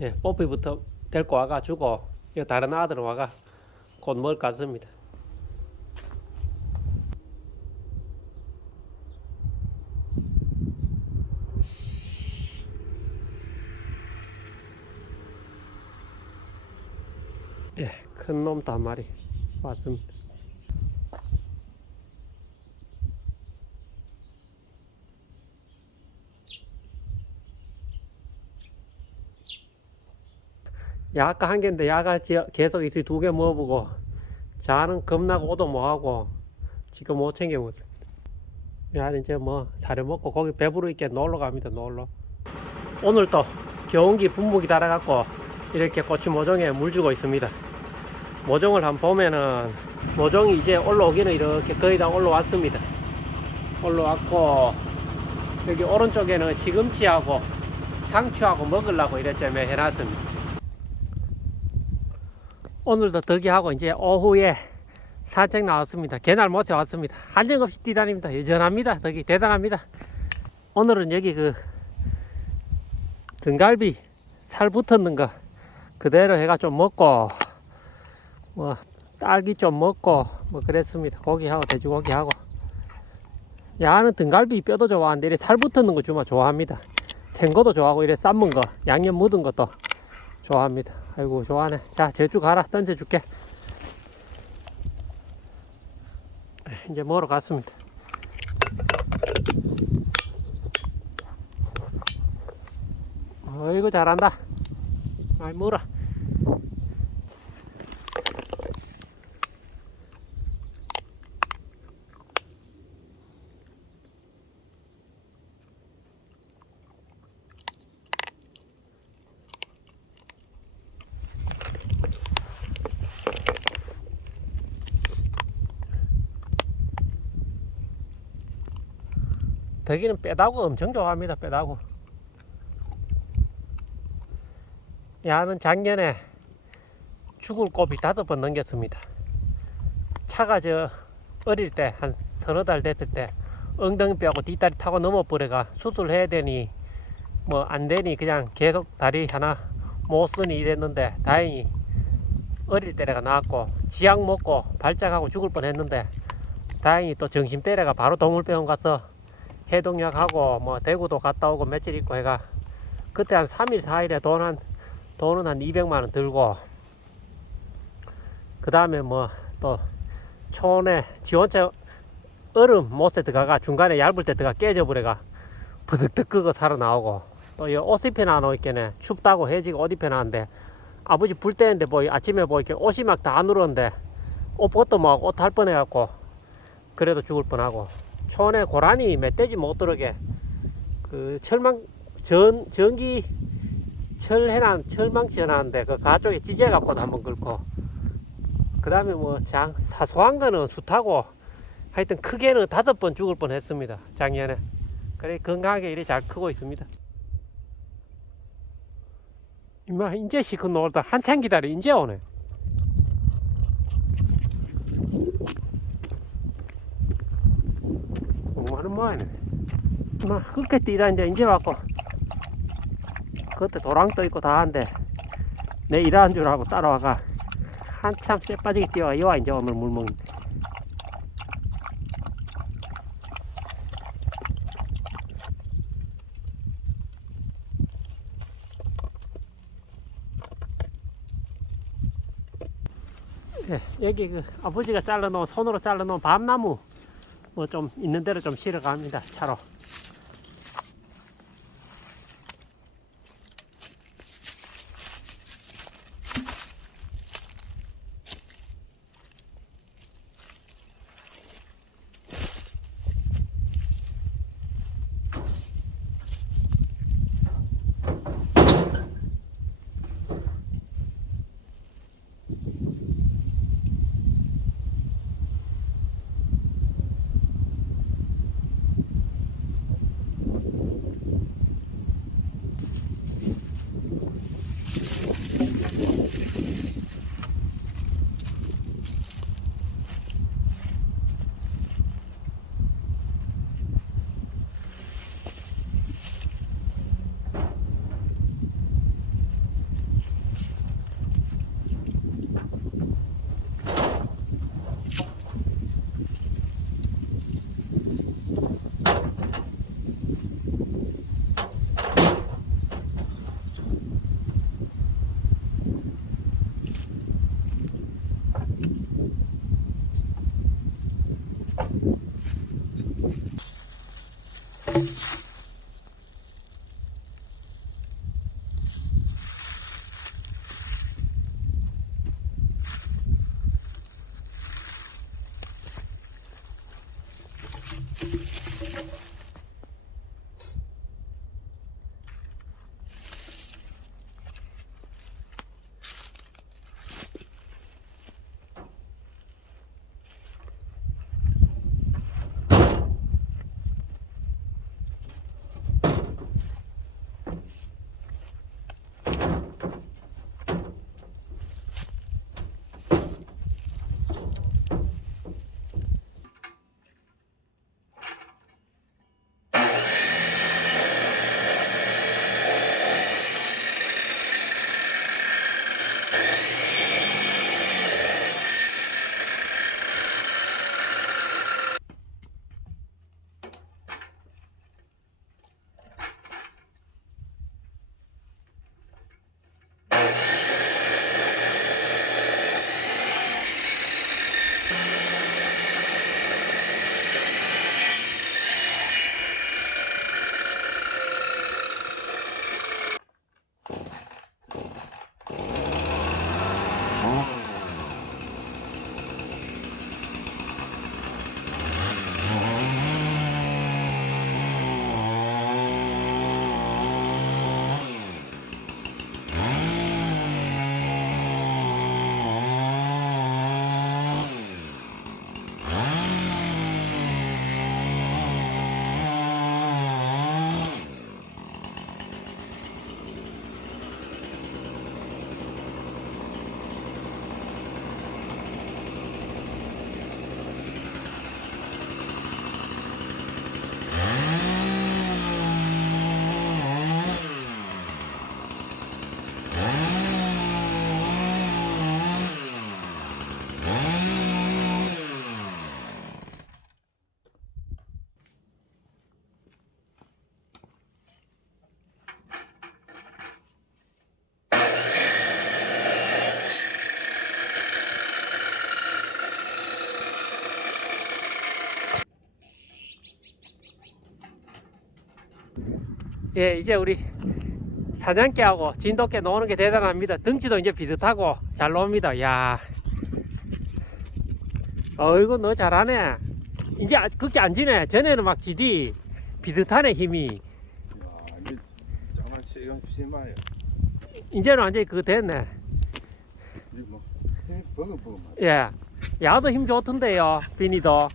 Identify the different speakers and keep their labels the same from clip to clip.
Speaker 1: 예, 뽀삐부터 데리고 와가 주고 이 다른 아들은 와가 곧 먹을 것 같습니다. 예, 큰 놈도 한 마리 왔습니다. 야가 한 개인데 야가 지- 계속 있어 두개 먹어보고 자는 겁나고 오도 뭐하고 지금 못 챙겨 먹었어. 야 이제 뭐 사료 먹고 거기 배부르게 놀러 갑니다 놀러. 오늘 또 겨운기 분무기 달아갖고 이렇게 고추 모종에 물 주고 있습니다. 모종을 한번 보면은 모종이 이제 올라오기는 이렇게 거의 다 올라왔습니다. 올라왔고 여기 오른쪽에는 시금치하고 상추하고 먹으려고 이랬죠 해놨습니다. 오늘도 덕이하고 이제 오후에 산책 나왔습니다. 개날 못에 왔습니다. 한정없이 뛰다닙니다. 여전합니다. 덕이 대단합니다. 오늘은 여기 그 등갈비 살 붙었는 거 그대로 해가 좀 먹고 뭐 딸기 좀 먹고 뭐 그랬습니다. 고기하고 돼지고기하고 야는 등갈비 뼈도 좋아하는데 이래 살 붙었는 거 주면 좋아합니다. 생거도 좋아하고 이래 삶은 거 양념 묻은 것도 좋아합니다. 아이고 좋아하네. 자 제주 가라 던져줄게. 이제 먹으러 갔습니다. 어이구 잘한다. 아이 먹어 라. 대기는 빼다고 엄청 좋아합니다. 빼다고. 야는 작년에 죽을 고비 다섯 번 넘겼습니다. 차가 저 어릴 때 한 서너 달 됐을 때 엉덩이 뼈하고 뒷다리 타고 넘어버려가 수술해야 되니 뭐 안 되니 그냥 계속 다리 하나 못 쓰니 이랬는데 다행히 어릴 때가 나왔고 지약 먹고 발작하고 죽을 뻔했는데 다행히 또 정신 때려가 바로 동물병원 가서 해동약하고 뭐 대구도 갔다 오고 며칠 있고 해가 그때 한 3일 4일에 돈 한 돈은 한 200만 원 들고 그 다음에 뭐 또 초원에 지원차 얼음 못에 들어가가 중간에 얇을 때 들어가 깨져 버려가 버득득 끄고 살아 나오고 또 이 옷 입혀 놔놓겠네. 춥다고 해지고 옷 입혀 놨는데 아버지 불 때인데 뭐 아침에 뭐 이렇게 옷이 막다 누르는데 옷 벗도 막옷할 뻔해갖고 그래도 죽을 뻔하고 초원에 고라니 멧돼지 못 들어게 그 철망 전 전기 철해난 철망치 해놨는데 그 가쪽에 찢어 갖고도 한번 긁고. 그 다음에 뭐장 사소한 거는 숱하고 하여튼 크게는 다섯 번 죽을 뻔 했습니다 작년에. 그래 건강하게 이리 잘 크고 있습니다. 이마 이제 시컷 놀다 한참 기다려 이제 오네 뭐하네. 뭐 그렇게 뛰다는데 이제 왔고 그때 도랑도 있고 다 한데 내 일하는 줄 알고 따라와가 한참 쇠 빠지게 뛰어가 이와 이제 오늘 물 먹는 예, 여기 그 아버지가 잘라놓은 손으로 잘라놓은 밤나무 뭐 좀 있는 대로 좀 실어 갑니다. 차로. Thank you. 예, 이제 우리 사냥개하고 진돗개 노는 게 대단합니다. 덩치도 이제 비슷하고 잘 놉니다. 야, 어이구 너 잘하네. 이제 아- 그렇게 안 지네. 전에는 막 지디 비슷하네 힘이. 이제는 완전히 그거 됐네.
Speaker 2: 뭐
Speaker 1: 예, 야도 힘 좋던데요. 비니도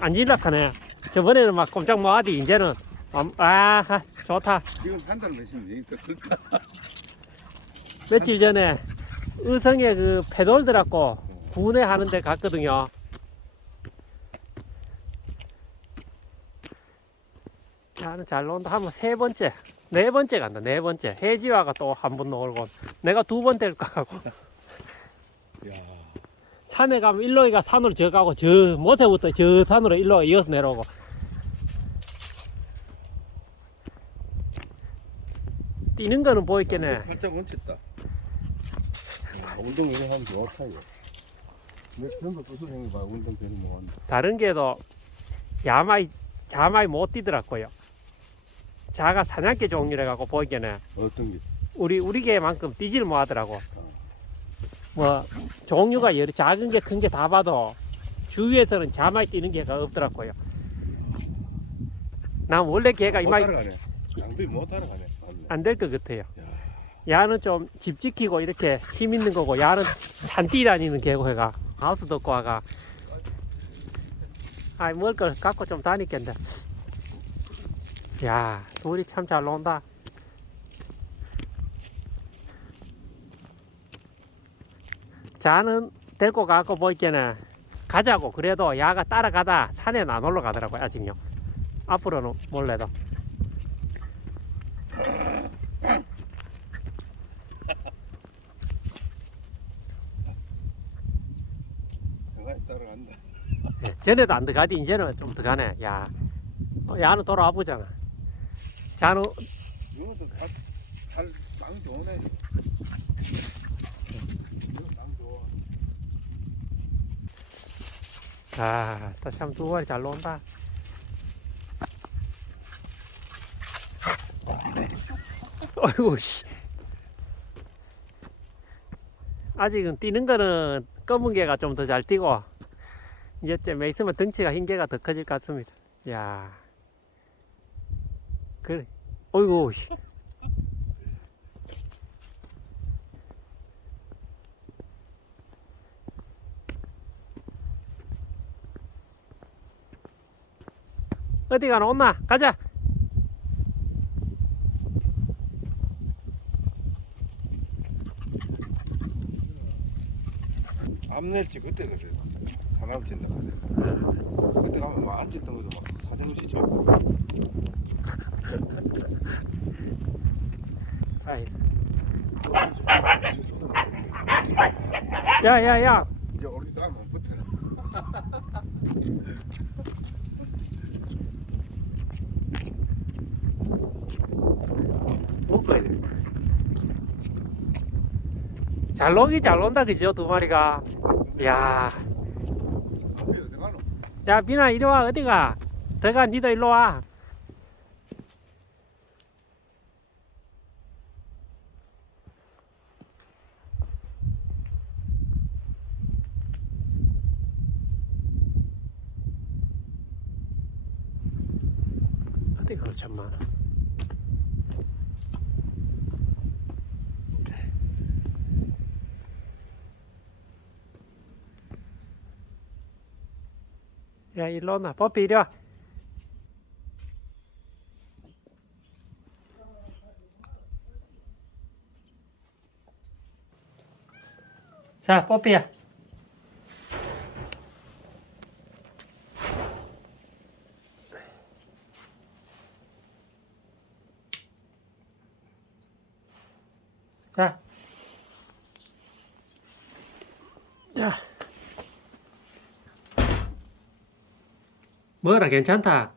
Speaker 1: 안 질락하네. 저번에는 막 꼼짝 못하디 이제는 아, 아 좋다.
Speaker 2: 지금 더 클까?
Speaker 1: 며칠 전에 의성에 그 패돌들하고 군에 하는 데 갔거든요. 나는 잘 논다 하면 세 번째, 네 번째 간다. 네 번째. 해지화가 또 한 번 놀고 내가 두 번될 거고
Speaker 2: 야,
Speaker 1: 산에 가면 일로이가 산으로 저 가고 저 모세부터 저 산으로 일로 이어서 내려오고 뛰는 거는 보이겠네.
Speaker 2: 팔짝 얹혔다. 운동 이래 하면 좋다요. 내 그런 거 뜻을 행거 봐. 운동 되는 뭐 한다.
Speaker 1: 다른 개도 야마이 자마이 못 뛰더라고요. 자가 사냥개 종류래 갖고 보이기에는
Speaker 2: 어떤 게?
Speaker 1: 우리 우리 개만큼 뛰질 못하더라고. 뭐 종류가 여러 작은 게 큰 게 다 봐도 주위에서는 자마이 뛰는 개가 없더라고요. 난 원래 개가
Speaker 2: 못
Speaker 1: 이마이
Speaker 2: 따라가네. 양비 못 따라가네.
Speaker 1: 안 될 것 같아요. 야는 좀 집 지키고 이렇게 힘 있는 거고 야는 산 뛰 다니는 개고 해가 하우스 덮고 와가. 아이 먹을 걸 갖고 좀 다니겠네. 야 둘이 참 잘 논다. 자는 데리고 가고 보이게는 가자고. 그래도 야가 따라가다 산에 안 올라가더라고요 아직요. 앞으로는 몰라도
Speaker 2: 따라간다.
Speaker 1: 예, 전에도 안 들어가디 이제는 좀 들어가네. 야, 어, 야는 돌아와 보잖아. 자는
Speaker 2: 이것도 살살땅 좋네. 이거 땅 좋아.
Speaker 1: 아, 참두 마리 잘 논다. 어이구 씨. 아직은 뛰는 거는 검은 개가 좀 더 잘 뛰고 이제 좀 있으면 덩치가 흰 개가 더 커질 것 같습니다. 야, 그래. 어이구 씨. 어디 가나 온나 가자.
Speaker 2: 암낼지 그때 그래. 친다 그래. 그때 가면 막 앉았던 것도 막 사진 찍고.
Speaker 1: 아이. 야야야.
Speaker 2: 이제 우리 다음 못 붙어.
Speaker 1: 먹어야 돼. 잘 놀기 잘 논다 그죠 두 마리가. 야,
Speaker 2: 어디?
Speaker 1: 야 비나 이리 와 어디가? 들어가 니도 일로 와. 어디 가노 참 많아. 야 일로 오나 뽀삐 이리 와. 자 뽀삐야. 자. 자. 뭐라 괜찮다.